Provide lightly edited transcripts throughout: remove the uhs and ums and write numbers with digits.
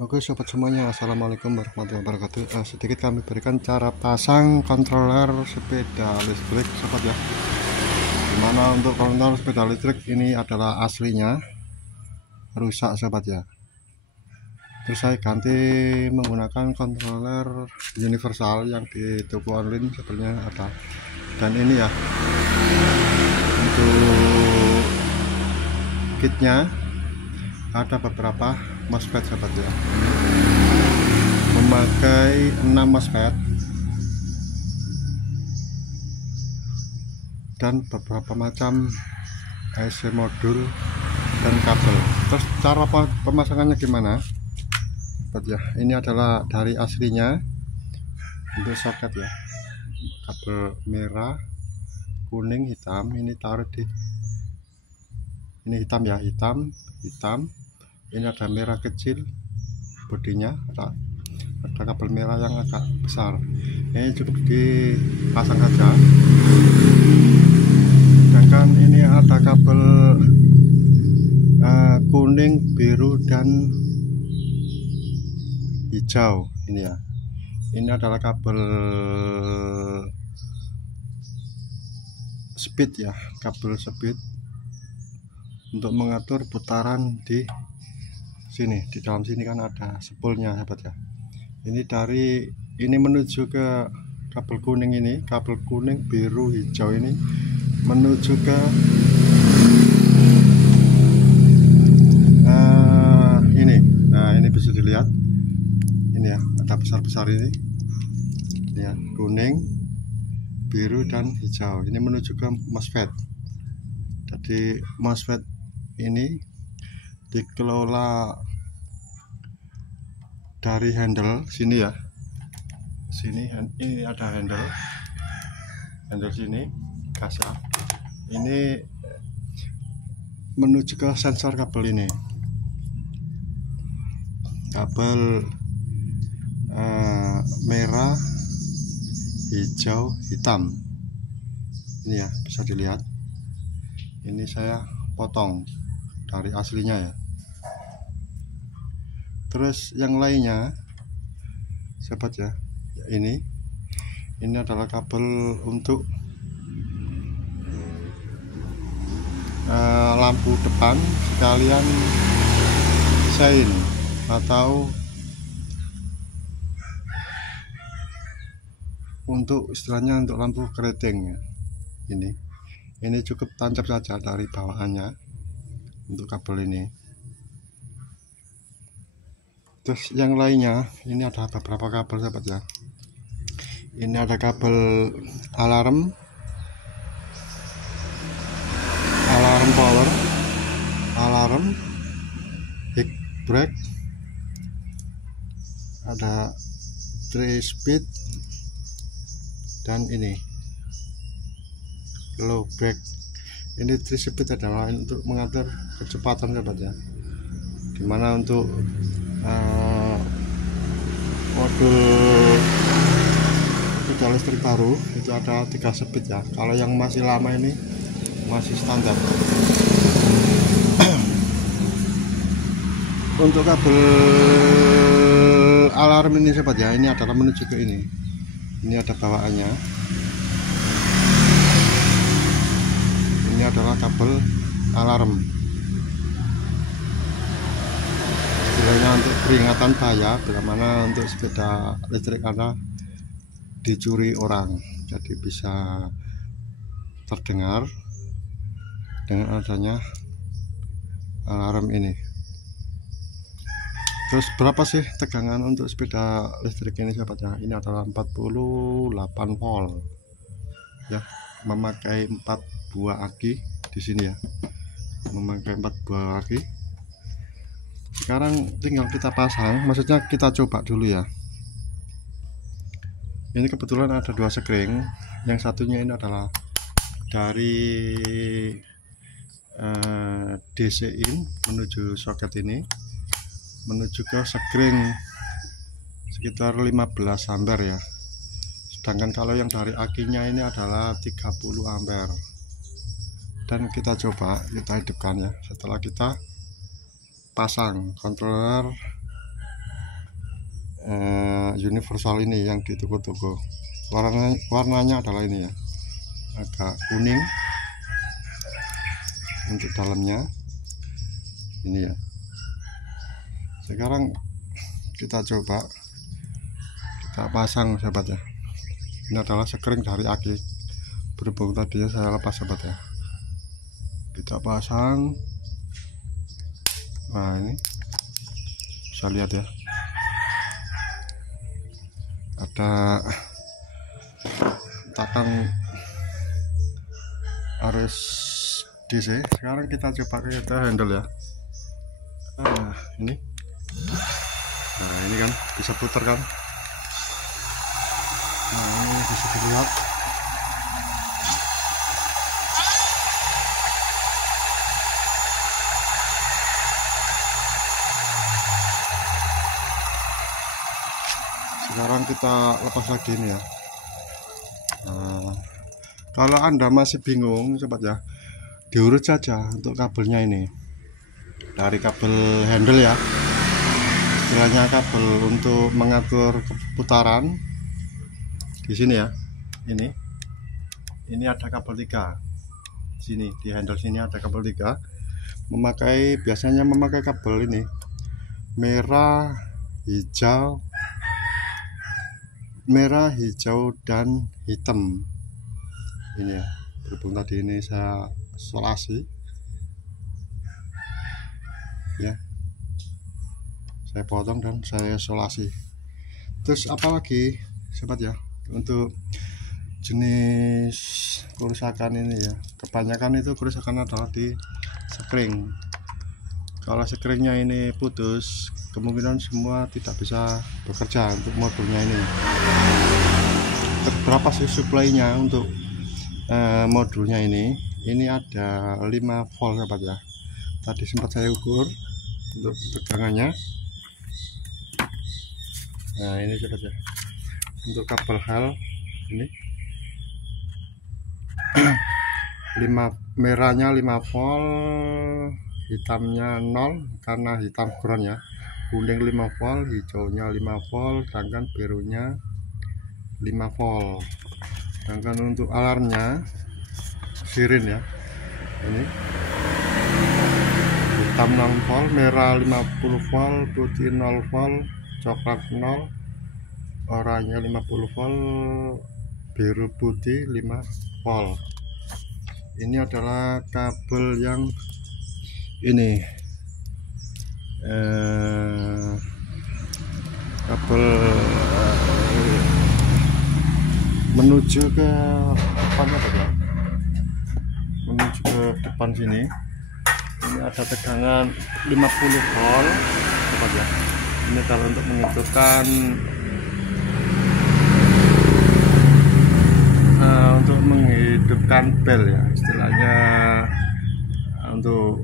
Oke sobat semuanya, assalamualaikum warahmatullahi wabarakatuh. Sedikit kami berikan cara pasang controller sepeda listrik sobat ya. Dimana untuk controller sepeda listrik ini adalah aslinya rusak sobat ya. Terus saya ganti menggunakan controller universal yang di toko online sebenarnya ada. Dan ini ya untuk kitnya ada beberapa MOSFET sobat ya, memakai 6 MOSFET dan beberapa macam IC modul dan kabel. Terus cara pemasangannya gimana sobat ya? Ini adalah dari aslinya untuk soket ya, kabel merah, kuning, hitam. Ini taruh di ini hitam ya, hitam. Ini ada merah kecil bodinya, ada kabel merah yang agak besar. Ini cukup dipasang saja. Sedangkan ini ada kabel kuning, biru dan hijau. Ini ya, ini adalah kabel speed ya, kabel speed untuk mengatur putaran di sini. Di dalam sini kan ada spoolnya sahabat ya. Ini dari ini menuju ke kabel kuning, ini kabel kuning, biru, hijau ini menuju ke ini. Nah ini bisa dilihat, ini ya, ada besar-besar ini ya, kuning, biru dan hijau. Ini menuju ke MOSFET. Jadi MOSFET ini dikelola dari handle sini ya, sini ini ada handle sini kasar, ini menuju ke sensor kabel ini, kabel merah, hijau, hitam. Ini ya, bisa dilihat, ini saya potong dari aslinya ya. Terus yang lainnya sahabat ya, ini adalah kabel untuk lampu depan sekalian sein atau untuk istilahnya untuk lampu keriting. Ini cukup tancap saja dari bawahannya untuk kabel ini. Terus yang lainnya, ini ada beberapa kabel sahabat ya. Ini ada kabel alarm power, alarm, high brake, ada 3 speed, dan ini low brake. Ini 3 speed adalah untuk mengatur kecepatan sahabat ya, dimana untuk modul sepeda listrik baru itu ada 3 speed ya. Kalau yang masih lama ini masih standar. Untuk kabel alarm ini sobat ya, ini adalah menuju ke ini ada bawaannya. Ini adalah kabel alarm, istilahnya untuk peringatan bahaya bila mana untuk sepeda listrik Anda dicuri orang. Jadi bisa terdengar dengan adanya alarm ini. Terus berapa sih tegangan untuk sepeda listrik ini sahabat ya? Ini adalah 48 volt ya, memakai 4 buah aki di sini ya, memakai 4 buah aki. Sekarang tinggal kita pasang, maksudnya kita coba dulu ya. Ini kebetulan ada 2 sekring, yang satunya ini adalah dari DC in menuju soket ini, menuju ke sekring sekitar 15 ampere ya. Sedangkan kalau yang dari akinya ini adalah 30 ampere. Dan kita coba, kita hidupkan ya. Setelah kita pasang controller universal ini yang di toko-toko. Warnanya adalah ini ya, agak kuning untuk dalamnya ini ya. Sekarang kita coba kita pasang sahabat ya. Ini adalah sekring dari aki, berhubung tadi saya lepas sahabat ya. Kita pasang. Nah ini bisa lihat ya, ada takang arus DC. Sekarang kita coba kita handle ya. Ini nah ini kan bisa putar kan. Nah ini bisa dilihat. Sekarang kita lepas lagi ini ya. Nah, kalau Anda masih bingung sobat ya, diurut saja untuk kabelnya ini dari kabel handle ya, istilahnya kabel untuk mengatur putaran di sini ya. Ini ada kabel 3 sini, di handle sini ada kabel 3. Biasanya memakai kabel ini merah, hijau dan hitam ini ya. Berhubung tadi ini saya solasi ya, saya potong dan saya solasi. Terus apalagi sobat ya, untuk jenis kerusakan ini ya, kebanyakan itu kerusakan adalah di sekring. Kalau sekringnya ini putus, kemungkinan semua tidak bisa bekerja untuk modulnya ini. Berapa sih supply-nya untuk modulnya ini? Ini ada 5 volt sahabat ya. Tadi sempat saya ukur untuk tegangannya. Nah ini sahabat ya, untuk kabel hal ini 5 merahnya 5 volt, hitamnya 0 karena hitam ground ya, kuning 5 volt, hijaunya 5 volt, sedangkan birunya 5 volt. Sedangkan untuk alarmnya sirin ya, ini hitam 6 volt, merah 50 volt, putih 0 volt, coklat 0, oranye 50 volt, biru putih 5 volt. Ini adalah kabel yang ini kabel menuju ke depannya ya, menuju ke depan sini. Ini ada tegangan 50 volt ya. Ini kalau untuk menghidupkan bel ya, istilahnya untuk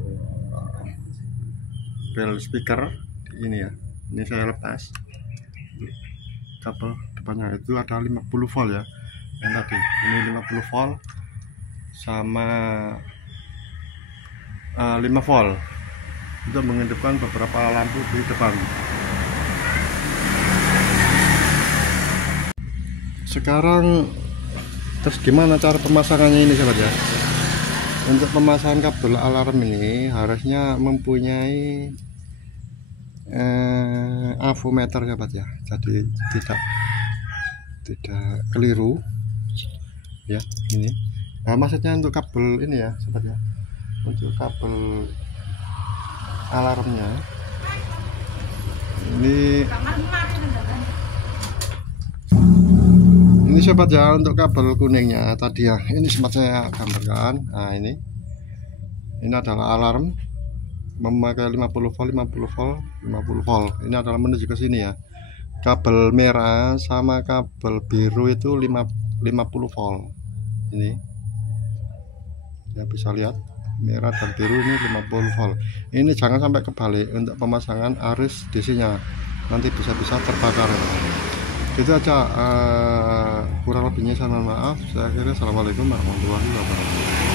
bel speaker ini ya. Ini saya lepas kabel depannya, itu ada 50 volt ya yang tadi. Ini 50 volt sama 5 volt untuk menghidupkan beberapa lampu di depan. Sekarang terus gimana cara pemasangannya ini sahabat ya? Untuk pemasangan kabel alarm ini harusnya mempunyai avometer sahabat ya, jadi tidak keliru ya. Ini nah, maksudnya untuk kabel ini ya sahabat ya, untuk kabel alarmnya ini sobat ya. Untuk kabel kuningnya tadi ya, ini sempat saya gambarkan. Nah ini adalah alarm memakai 50 volt, 50 volt, 50 volt. Ini adalah menuju ke sini ya. Kabel merah sama kabel biru itu 50 volt. Ini ya, bisa lihat merah dan biru ini 50 volt. Ini jangan sampai kebalik untuk pemasangan arus DC nya, nanti bisa terbakar. Itu aja, kurang lebihnya saya mohon maaf. Saya akhirnya assalamualaikum warahmatullahi wabarakatuh.